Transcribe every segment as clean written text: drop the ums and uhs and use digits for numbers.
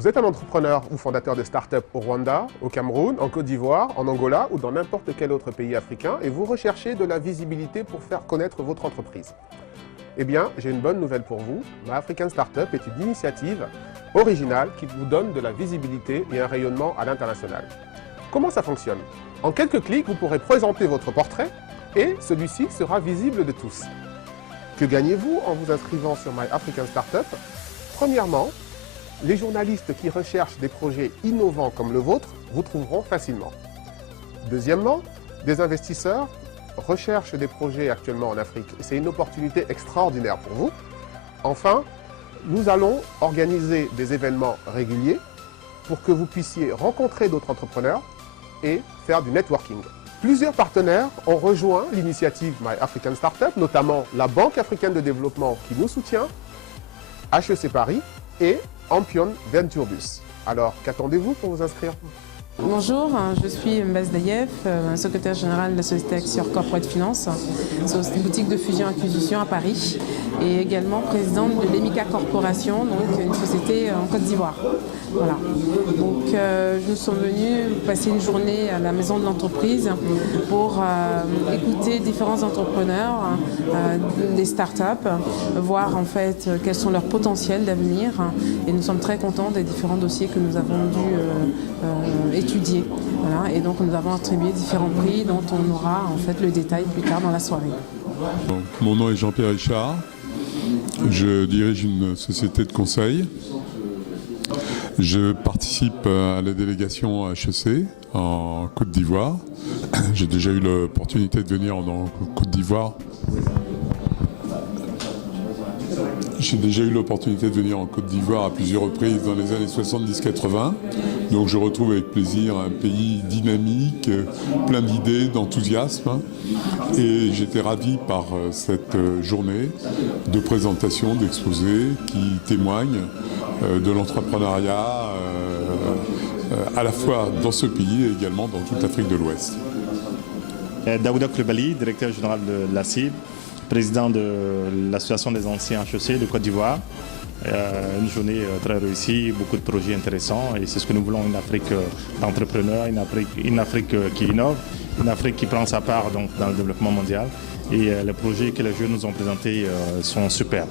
Vous êtes un entrepreneur ou fondateur de start-up au Rwanda, au Cameroun, en Côte d'Ivoire, en Angola ou dans n'importe quel autre pays africain et vous recherchez de la visibilité pour faire connaître votre entreprise. Eh bien, j'ai une bonne nouvelle pour vous. My African Startup est une initiative originale qui vous donne de la visibilité et un rayonnement à l'international. Comment ça fonctionne? En quelques clics, vous pourrez présenter votre portrait et celui-ci sera visible de tous. Que gagnez-vous en vous inscrivant sur My African Startup? Premièrement, les journalistes qui recherchent des projets innovants comme le vôtre vous trouveront facilement. Deuxièmement, des investisseurs recherchent des projets actuellement en Afrique et c'est une opportunité extraordinaire pour vous. Enfin, nous allons organiser des événements réguliers pour que vous puissiez rencontrer d'autres entrepreneurs et faire du networking. Plusieurs partenaires ont rejoint l'initiative My African Startup, notamment la Banque africaine de développement qui nous soutient, HEC Paris et Ampion Venturebus. Alors, qu'attendez-vous pour vous inscrire? Bonjour, je suis Mbaz Daïef, secrétaire général de la société Axior Corporate Finance, c'est une boutique de fusion-acquisition à Paris, et également présidente de l'Emica Corporation, donc une société en Côte d'Ivoire. Voilà. Donc nous sommes venus passer une journée à la maison de l'entreprise pour écouter différents entrepreneurs, des startups, voir en fait quels sont leurs potentiels d'avenir, et nous sommes très contents des différents dossiers que nous avons dû étudier. Voilà. Et donc nous avons attribué différents prix dont on aura en fait le détail plus tard dans la soirée. Donc, mon nom est Jean-Pierre Richard, je dirige une société de conseil. Je participe à la délégation HEC en Côte d'Ivoire. J'ai déjà eu l'opportunité de venir en Côte d'Ivoire. J'ai déjà eu l'opportunité de venir en Côte d'Ivoire à plusieurs reprises dans les années 70-80. Donc je retrouve avec plaisir un pays dynamique, plein d'idées, d'enthousiasme. Et j'étais ravi par cette journée de présentation, d'exposé qui témoigne de l'entrepreneuriat à la fois dans ce pays et également dans toute l'Afrique de l'Ouest. Daouda Koulibaly, directeur général de la CIB, président de l'association des anciens HEC de Côte d'Ivoire. Une journée très réussie, beaucoup de projets intéressants et c'est ce que nous voulons, une Afrique d'entrepreneurs, une Afrique qui innove, une Afrique qui prend sa part donc, dans le développement mondial et les projets que les jeunes nous ont présentés sont superbes.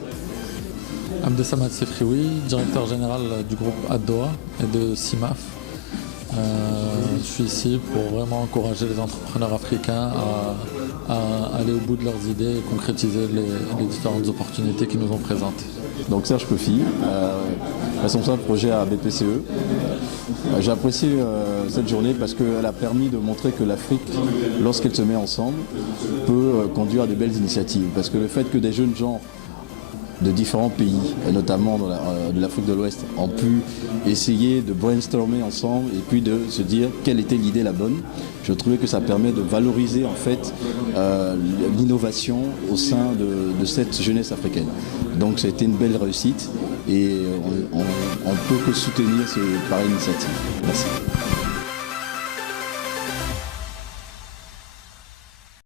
Abdesamad Sefrioui, directeur général du groupe Addoa et de CIMAF. Je suis ici pour vraiment encourager les entrepreneurs africains à aller au bout de leurs idées et concrétiser les différentes opportunités qu'ils nous ont présentées. Donc Serge Kofi, responsable projet à BPCE. J'ai apprécié cette journée parce qu'elle a permis de montrer que l'Afrique, lorsqu'elle se met ensemble, peut conduire à de belles initiatives. Parce que le fait que des jeunes gens de différents pays, et notamment de l'Afrique de l'Ouest, ont pu essayer de brainstormer ensemble et puis de se dire quelle était l'idée la bonne. Je trouvais que ça permet de valoriser en fait l'innovation au sein de cette jeunesse africaine. Donc c'était une belle réussite et on ne peut que soutenir ce pareille initiative. Merci.